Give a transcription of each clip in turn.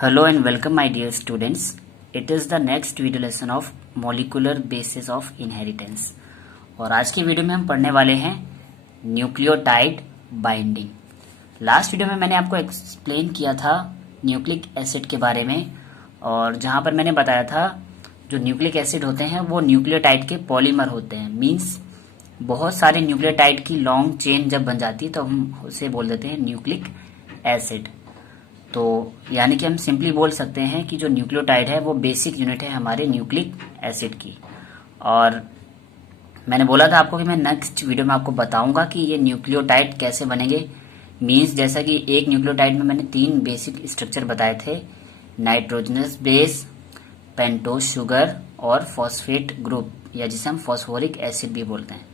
Hello and welcome my dear students. It is the next video lesson of molecular basis of inheritance. और आज की video में हम पढ़ने वाले हैं न्यूक्लियोटाइड बाइंडिंग। लास्ट वीडियो में मैंने आपको एक्सप्लेन किया था न्यूक्लिक एसिड के बारे में, और जहां पर मैंने बताया था जो न्यूक्लिक एसिड होते हैं वो न्यूक्लियोटाइड के पॉलीमर होते हैं। मीन्स बहुत सारे न्यूक्लियोटाइड की लॉन्ग चेन जब बन जाती है तो हम उसे बोल देते हैं न्यूक्लिक एसिड। तो यानी कि हम सिंपली बोल सकते हैं कि जो न्यूक्लियोटाइड है वो बेसिक यूनिट है हमारे न्यूक्लिक एसिड की। और मैंने बोला था आपको कि मैं नेक्स्ट वीडियो में आपको बताऊंगा कि ये न्यूक्लियोटाइड कैसे बनेंगे। मीन्स जैसा कि एक न्यूक्लियोटाइड में मैंने 3 बेसिक स्ट्रक्चर बताए थे, नाइट्रोजनस बेस, पेंटोज शुगर और फॉस्फेट ग्रुप, या जिसे हम फॉस्फोरिक एसिड भी बोलते हैं।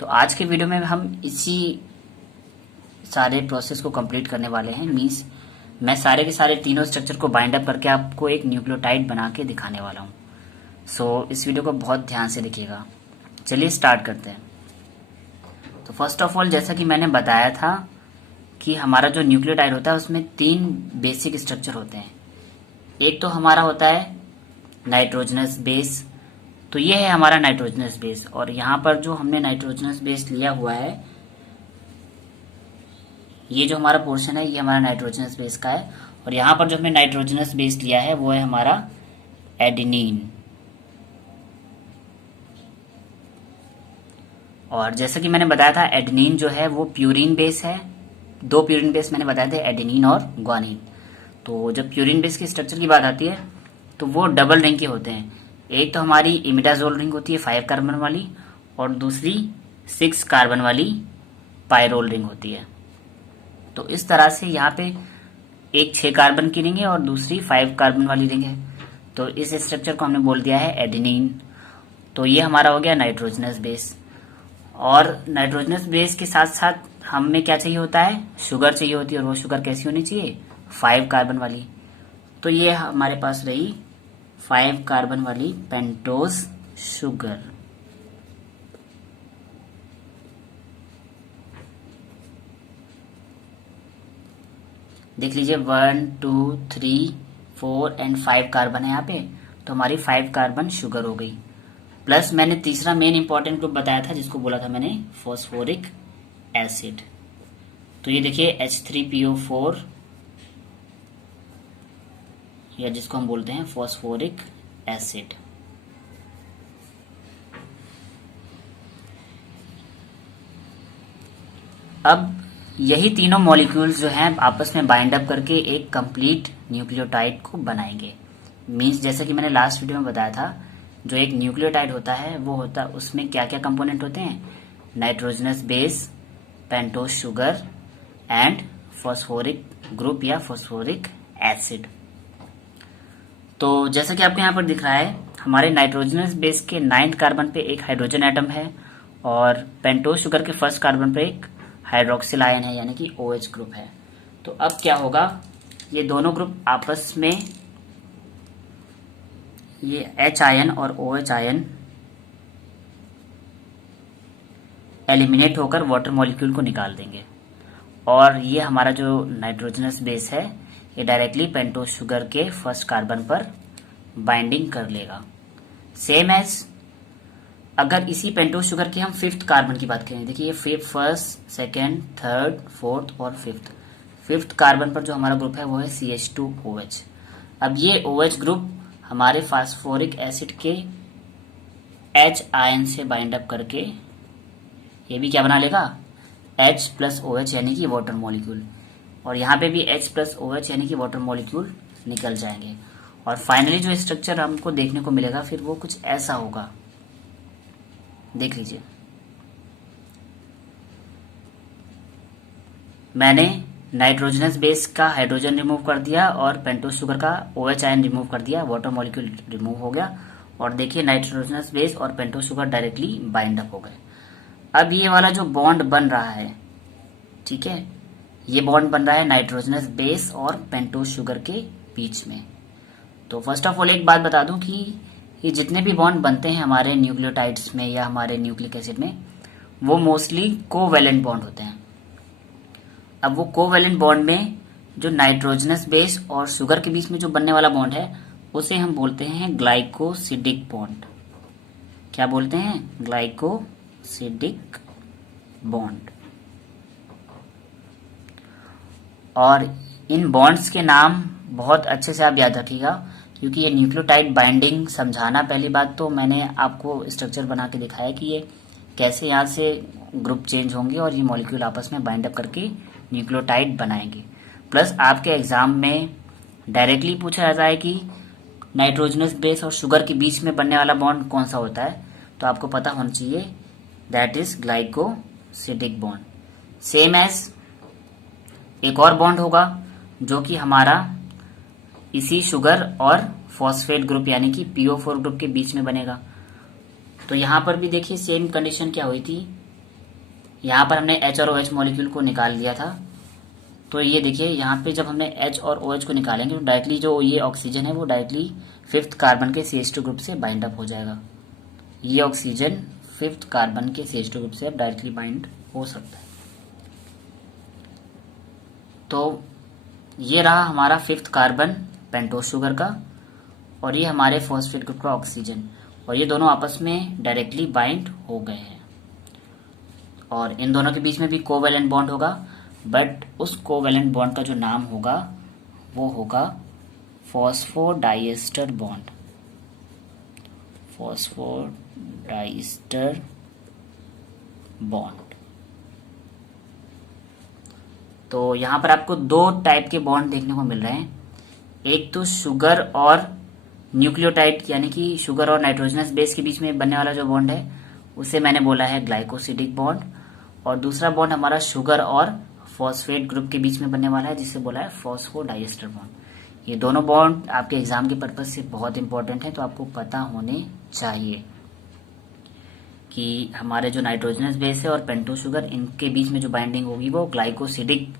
तो आज के वीडियो में हम इसी सारे प्रोसेस को कंप्लीट करने वाले हैं। मीन्स मैं सारे के सारे तीनों स्ट्रक्चर को बाइंड अप करके आपको एक न्यूक्लियोटाइड बना के दिखाने वाला हूँ। सो इस वीडियो को बहुत ध्यान से देखिएगा। चलिए स्टार्ट करते हैं। तो फर्स्ट ऑफ ऑल, जैसा कि मैंने बताया था कि हमारा जो न्यूक्लियोटाइड होता है उसमें 3 बेसिक स्ट्रक्चर होते हैं। एक तो हमारा होता है नाइट्रोजनस बेस। तो ये है हमारा नाइट्रोजनस बेस, और यहाँ पर जो हमने नाइट्रोजनस बेस लिया हुआ है, ये जो हमारा पोर्शन है ये हमारा नाइट्रोजनस बेस का है। और यहाँ पर जो हमने नाइट्रोजनस बेस लिया है वो है हमारा एडेनिन। और जैसा कि मैंने बताया था एडेनिन जो है वो प्यूरिन बेस है। 2 प्यूरिन बेस मैंने बताए थे, एडेनिन और ग्वानिन। तो जब प्यूरिन बेस की स्ट्रक्चर की बात आती है तो वो डबल रिंग के होते हैं। एक तो हमारी इमिडाजोल रिंग होती है 5 कार्बन वाली, और दूसरी 6 कार्बन वाली पायरोल रिंग होती है। तो इस तरह से यहाँ पे एक 6 कार्बन की रिंग है और दूसरी 5 कार्बन वाली रिंग है। तो इस स्ट्रक्चर को हमने बोल दिया है एडेनिन। तो ये हमारा हो गया नाइट्रोजनस बेस। और नाइट्रोजनस बेस के साथ साथ हमें क्या चाहिए होता है, शुगर चाहिए होती है। और वो शुगर कैसी होनी चाहिए, 5 कार्बन वाली। तो ये हमारे पास रही 5 कार्बन वाली पेंटोज शुगर। देख लीजिए 1, 2, 3, 4 एंड 5 कार्बन है यहाँ पे। तो हमारी 5 कार्बन शुगर हो गई। प्लस मैंने तीसरा मेन इंपॉर्टेंट ग्रुप बताया था जिसको बोला था मैंने फॉस्फोरिक एसिड। तो ये देखिए H3PO4, या जिसको हम बोलते हैं फॉस्फोरिक एसिड। अब यही तीनों मॉलिक्यूल्स जो हैं आपस में बाइंड अप करके एक कंप्लीट न्यूक्लियोटाइड को बनाएंगे। मींस जैसे कि मैंने लास्ट वीडियो में बताया था, जो एक न्यूक्लियोटाइड होता है वो होता उसमें क्या क्या कंपोनेंट होते हैं, nitrogenous base, pentose sugar and phosphoric group या फॉस्फोरिक एसिड। तो जैसा कि आपको यहाँ पर दिख रहा है, हमारे नाइट्रोजनस बेस के 9th कार्बन पे एक हाइड्रोजन एटम है, और पेंटोज शुगर के 1st कार्बन पे एक हाइड्रोक्सिल आयन है, यानी कि OH ग्रुप है। तो अब क्या होगा, ये दोनों ग्रुप आपस में, ये H आयन और OH आयन एलिमिनेट होकर वाटर मॉलिक्यूल को निकाल देंगे। और ये हमारा जो नाइट्रोजनस बेस है ये डायरेक्टली पेंटोज शुगर के 1st कार्बन पर बाइंडिंग कर लेगा। सेम एज अगर इसी पेंटोज शुगर के हम 5th कार्बन की बात करें, देखिए ये 1st, 2nd, 3rd, 4th और 5th कार्बन पर जो हमारा ग्रुप है वो है CH2OH। अब ये OH ग्रुप हमारे फास्फोरिक एसिड के H आयन से बाइंड अप करके ये भी क्या बना लेगा, H प्लस OH यानी कि वाटर मॉलिक्यूल। और यहाँ पे भी H प्लस OH यानी कि वाटर मॉलिक्यूल निकल जाएंगे। और फाइनली जो स्ट्रक्चर हमको देखने को मिलेगा फिर वो कुछ ऐसा होगा। देख लीजिए, मैंने नाइट्रोजनस बेस का हाइड्रोजन रिमूव कर दिया और पेंटोज शुगर का OH आयन रिमूव कर दिया, वाटर मॉलिक्यूल रिमूव हो गया। और देखिए नाइट्रोजनस बेस और pentose sugar directly bind up हो गए। अब ये वाला जो बॉन्ड बन रहा है, ठीक है, ये बॉन्ड बन रहा है नाइट्रोजनस बेस और पेंटोज शुगर के बीच में। तो फर्स्ट ऑफ ऑल एक बात बता दूं कि ये जितने भी बॉन्ड बनते हैं हमारे न्यूक्लियोटाइड्स में या हमारे न्यूक्लिक एसिड में, वो मोस्टली कोवैलेंट बॉन्ड होते हैं। अब वो कोवैलेंट बॉन्ड में जो नाइट्रोजनस बेस और शुगर के बीच में जो बनने वाला बॉन्ड है उसे हम बोलते हैं ग्लाइकोसिडिक बॉन्ड। क्या बोलते हैं? Glycosidic bond. और इन बॉन्ड्स के नाम बहुत अच्छे से आप याद रखिएगा, क्योंकि ये न्यूक्लियोटाइड बाइंडिंग समझाना, पहली बात तो मैंने आपको स्ट्रक्चर बना के दिखाया कि ये कैसे यहाँ से ग्रुप चेंज होंगे और ये मॉलिक्यूल आपस में बाइंड अप करके न्यूक्लियोटाइड बनाएंगे। प्लस आपके एग्जाम में डायरेक्टली पूछा जाता है कि नाइट्रोजनस बेस और शुगर के बीच में बनने वाला बॉन्ड कौन सा होता है, तो आपको पता होना चाहिए that is glycosidic bond. Same as एक और बॉन्ड होगा जो कि हमारा इसी शुगर और फॉस्फेट ग्रुप यानी कि PO4 ग्रुप के बीच में बनेगा। तो यहां पर भी देखिए सेम कंडीशन क्या हुई थी, यहां पर हमने H और OH मॉलिक्यूल को निकाल दिया था। तो ये देखिए यहाँ पे जब हमने H और OH को निकालेंगे तो डायरेक्टली जो ये ऑक्सीजन है वो डायरेक्टली 5th कार्बन के CH2 ग्रुप से बाइंड अप हो जाएगा। ये ऑक्सीजन 5th कार्बन के CH2 ग्रुप से अब डायरेक्टली बाइंड हो सकता है। तो ये रहा हमारा 5th कार्बन पेंटोस शुगर का, और ये हमारे फॉस्फेट ग्रुप का ऑक्सीजन, और ये दोनों आपस में डायरेक्टली बाइंड हो गए हैं। और इन दोनों के बीच में भी कोवैलेंट बॉन्ड होगा, बट उस कोवैलेंट बॉन्ड का जो नाम होगा वो होगा फॉस्फोडाइएस्टर बॉन्ड। Phosphodiester bond. तो यहाँ पर आपको दो टाइप के बॉन्ड देखने को मिल रहे हैं, एक तो शुगर और न्यूक्लियोटाइड यानी कि शुगर और नाइट्रोजनस बेस के बीच में बनने वाला जो बॉन्ड है उसे मैंने बोला है ग्लाइकोसिडिक बॉन्ड, और दूसरा बॉन्ड हमारा शुगर और फॉस्फेट ग्रुप के बीच में बनने वाला है जिसे बोला है फॉस्फोडाइएस्टर बॉन्ड। ये दोनों बॉन्ड आपके एग्जाम के पर्पज से बहुत इंपॉर्टेंट है, तो आपको पता होने चाहिए कि हमारे जो नाइट्रोजनस बेस है और पेंटोस शुगर इनके बीच में जो बाइंडिंग होगी वो ग्लाइकोसिडिक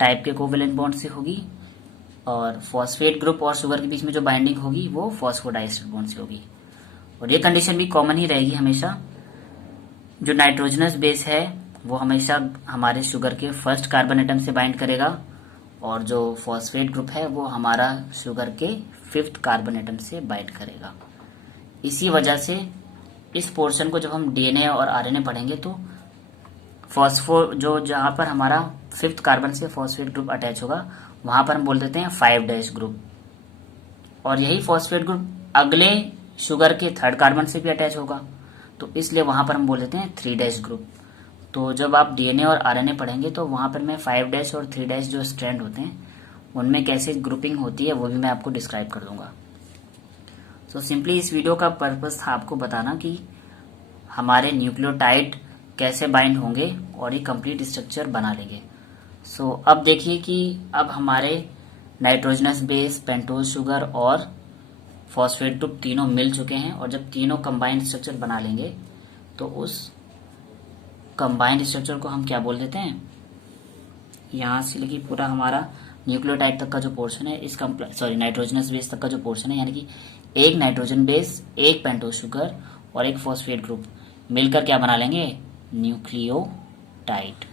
टाइप के कोवेलेंट बॉन्ड से होगी, और फॉस्फेट ग्रुप और शुगर के बीच में जो बाइंडिंग होगी वो फॉस्फोडाइएस्टर बॉन्ड से होगी। और ये कंडीशन भी कॉमन ही रहेगी हमेशा, जो नाइट्रोजनस बेस है वो हमेशा हमारे शुगर के फर्स्ट कार्बन एटम से बाइंड करेगा, और जो फॉस्फेट ग्रुप है वो हमारा शुगर के 5th कार्बन एटम से बाइंड करेगा। इसी वजह से इस पोर्शन को जब हम DNA और RNA पढ़ेंगे तो फॉस्फो जो जहां पर हमारा 5th कार्बन से फॉस्फेट ग्रुप अटैच होगा वहां पर हम बोल देते हैं 5' ग्रुप, और यही फॉस्फेट ग्रुप अगले शुगर के 3rd कार्बन से भी अटैच होगा, तो इसलिए वहां पर हम बोल देते हैं 3' ग्रुप। तो जब आप DNA और RNA पढ़ेंगे तो वहां पर मैं 5' और 3' जो स्ट्रैंड होते हैं उनमें कैसे ग्रुपिंग होती है वो भी मैं आपको डिस्क्राइब कर दूंगा। तो सिंपली इस वीडियो का पर्पस था आपको बताना कि हमारे न्यूक्लियोटाइड कैसे बाइंड होंगे और ये कंप्लीट स्ट्रक्चर बना लेंगे। सो अब देखिए कि अब हमारे नाइट्रोजनस बेस, पेंटोस शुगर और फॉस्फेट ग्रुप तीनों मिल चुके हैं, और जब तीनों कंबाइंड स्ट्रक्चर बना लेंगे तो उस कंबाइंड स्ट्रक्चर को हम क्या बोल देते हैं, यहाँ से लेके पूरा हमारा न्यूक्लियोटाइड तक का जो पोर्शन है इस नाइट्रोजनस बेस तक का जो पोर्शन है, यानी कि एक नाइट्रोजन बेस, एक पेंटोस शुगर और एक फॉस्फेट ग्रुप मिलकर क्या बना लेंगे, न्यूक्लियोटाइड।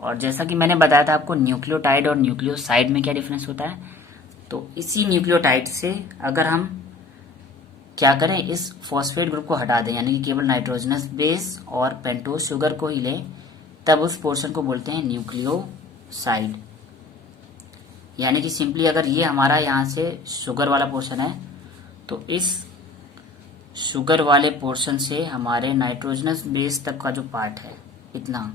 और जैसा कि मैंने बताया था आपको न्यूक्लियोटाइड और न्यूक्लियोसाइड में क्या डिफरेंस होता है, तो इसी न्यूक्लियोटाइड से अगर हम क्या करें, इस फॉस्फेट ग्रुप को हटा दें यानी कि केवल नाइट्रोजनस बेस और पेंटोस शुगर को ही लें, तब उस पोर्शन को बोलते हैं न्यूक्लियोसाइड। यानी कि सिंपली अगर ये हमारा यहाँ से शुगर वाला पोर्शन है तो इस शुगर वाले पोर्शन से हमारे नाइट्रोजनस बेस तक का जो पार्ट है इतना,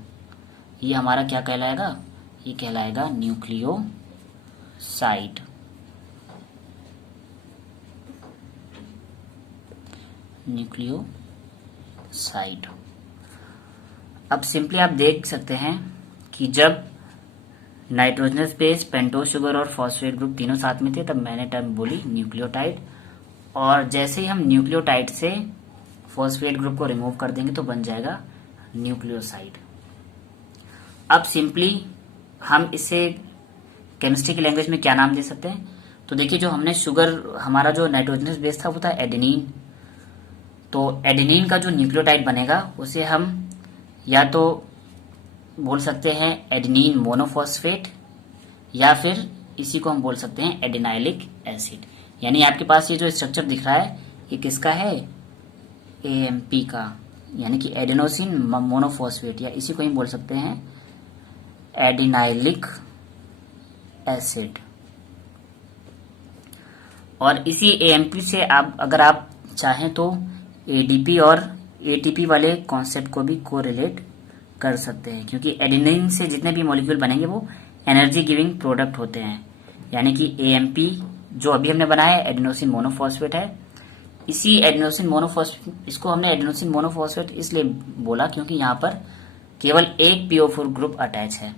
ये हमारा क्या कहलाएगा, ये कहलाएगा न्यूक्लियोसाइड। न्यूक्लियोसाइड। अब सिंपली आप देख सकते हैं कि जब नाइट्रोजनस बेस, पेंटोस शुगर और फॉस्फेट ग्रुप तीनों साथ में थे तब मैंने टर्म बोली न्यूक्लियोटाइड, और जैसे ही हम न्यूक्लियोटाइड से फॉस्फेट ग्रुप को रिमूव कर देंगे तो बन जाएगा न्यूक्लियोसाइड। अब सिंपली हम इसे केमिस्ट्री की लैंग्वेज में क्या नाम दे सकते हैं, तो देखिए जो हमने शुगर, हमारा जो नाइट्रोजनस बेस था वो था एडेनिन, तो एडेनिन का जो न्यूक्लियोटाइड बनेगा उसे हम या तो बोल सकते हैं एडेनिन मोनोफॉस्फेट, या फिर इसी को हम बोल सकते हैं एडेनाइलिक एसिड। यानी आपके पास ये जो स्ट्रक्चर दिख रहा है ये किसका है, AMP का, यानी कि एडेनोसिन मोनोफॉस्फेट, या इसी को हम बोल सकते हैं एडेनाइलिक एसिड। और इसी AMP से आप अगर आप चाहें तो ADP और ATP वाले कॉन्सेप्ट को भी कोरिलेट कर सकते हैं, क्योंकि एडेनिन से जितने भी मॉलिक्यूल बनेंगे वो एनर्जी गिविंग प्रोडक्ट होते हैं। यानी कि AMP जो अभी हमने बनाया है एडेनोसिन मोनोफॉस्फेट है, इसी एडेनोसिन मोनोफॉस्फेट, इसको हमने एडेनोसिन मोनोफॉस्फेट इसलिए बोला क्योंकि यहाँ पर केवल एक PO4 ग्रुप अटैच है।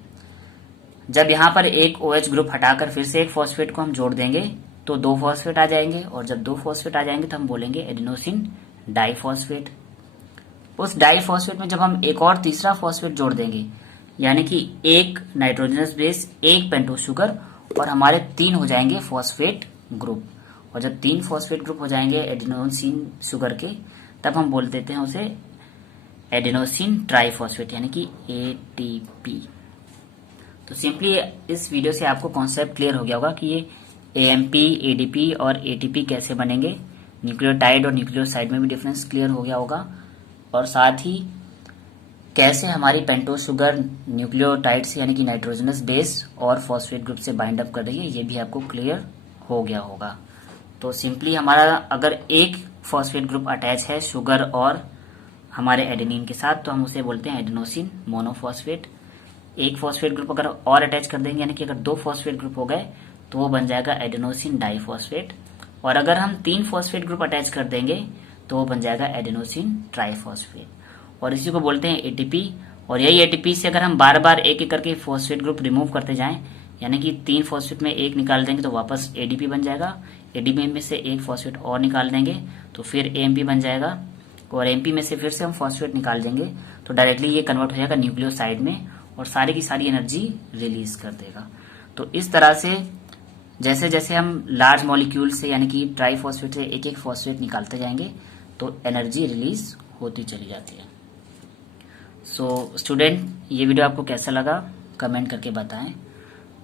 जब यहाँ पर एक OH ग्रुप हटाकर फिर से एक फॉस्फेट को हम जोड़ देंगे तो 2 फॉस्फेट आ जाएंगे, और जब 2 फॉस्फेट आ जाएंगे तो हम बोलेंगे एडेनोसिन डाइफॉस्फेट। उस डाइफॉस्फेट में जब हम एक और तीसरा फॉस्फेट जोड़ देंगे, यानी कि एक नाइट्रोजनस बेस, एक पेंटोस शुगर, और हमारे 3 हो जाएंगे फॉस्फेट ग्रुप। और जब 3 फॉस्फेट ग्रुप हो जाएंगे एडेनोसिन शुगर के, तब हम बोल देते हैं उसे एडेनोसिन ट्राइफॉस्फेट, यानी कि ATP। तो सिंपली इस वीडियो से आपको कॉन्सेप्ट क्लियर हो गया होगा कि ये AMP, ADP और ATP कैसे बनेंगे। न्यूक्लियोटाइड और न्यूक्लियोसाइड में भी डिफरेंस क्लियर हो गया होगा, और साथ ही कैसे हमारी पेंटोस शुगर न्यूक्लियोटाइड से यानी कि नाइट्रोजनस बेस और फॉस्फेट ग्रुप से बाइंड अप कर रही है, ये भी आपको क्लियर हो गया होगा। तो सिंपली हमारा अगर एक फॉस्फेट ग्रुप अटैच है शुगर और हमारे एडेनिन के साथ, तो हम उसे बोलते हैं एडेनोसिन मोनोफॉस्फेट। एक फॉस्फेट ग्रुप अगर और अटैच कर देंगे, यानी कि अगर 2 फॉस्फेट ग्रुप हो गए तो वो बन जाएगा एडेनोसिन डाइफॉस्फेट। और अगर हम 3 फॉस्फेट ग्रुप अटैच कर देंगे तो वो बन जाएगा एडेनोसिन ट्राइफॉस्फेट, और इसी को बोलते हैं ATP। और यही ATP से अगर हम बार बार एक एक करके फॉस्फेट ग्रुप रिमूव करते जाएं, यानी कि 3 फॉस्फेट में एक निकाल देंगे तो वापस ADP बन जाएगा, ADP में से एक फॉस्फेट और निकाल देंगे तो फिर AMP बन जाएगा, और AMP में से फिर से हम फॉस्फेट निकाल देंगे तो डायरेक्टली ये कन्वर्ट हो जाएगा न्यूक्लियोसाइड में और सारी की सारी एनर्जी रिलीज कर देगा। तो इस तरह से जैसे जैसे हम लार्ज मॉलिक्यूल से यानी कि ट्राइफॉस्फेट से एक एक फॉस्फेट निकालते जाएंगे तो एनर्जी रिलीज होती चली जाती है। सो स्टूडेंट, ये वीडियो आपको कैसा लगा कमेंट करके बताएं,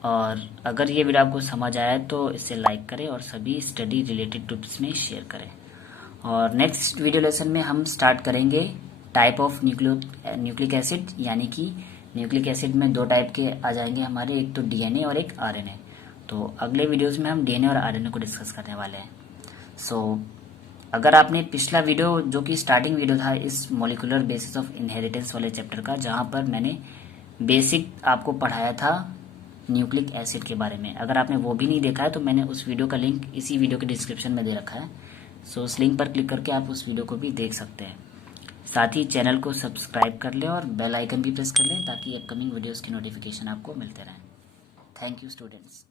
और अगर ये वीडियो आपको समझ आया तो इसे लाइक करें और सभी स्टडी रिलेटेड टिप्स में शेयर करें। और नेक्स्ट वीडियो लेसन में हम स्टार्ट करेंगे टाइप ऑफ न्यूक्लिक एसिड, यानी कि न्यूक्लिक एसिड में 2 टाइप के आ जाएंगे हमारे, एक तो DNA और एक RNA। तो अगले वीडियोस में हम DNA और RNA को डिस्कस करने वाले हैं। सो अगर आपने पिछला वीडियो जो कि स्टार्टिंग वीडियो था इस मॉलिक्यूलर बेसिस ऑफ इनहेरिटेंस वाले चैप्टर का, जहां पर मैंने बेसिक आपको पढ़ाया था न्यूक्लिक एसिड के बारे में, अगर आपने वो भी नहीं देखा है तो मैंने उस वीडियो का लिंक इसी वीडियो के डिस्क्रिप्शन में दे रखा है। सो उस लिंक पर क्लिक करके आप उस वीडियो को भी देख सकते हैं। साथ ही चैनल को सब्सक्राइब कर लें और बेल आइकन भी प्रेस कर लें ताकि अपकमिंग वीडियोस की नोटिफिकेशन आपको मिलते रहें। Thank you students.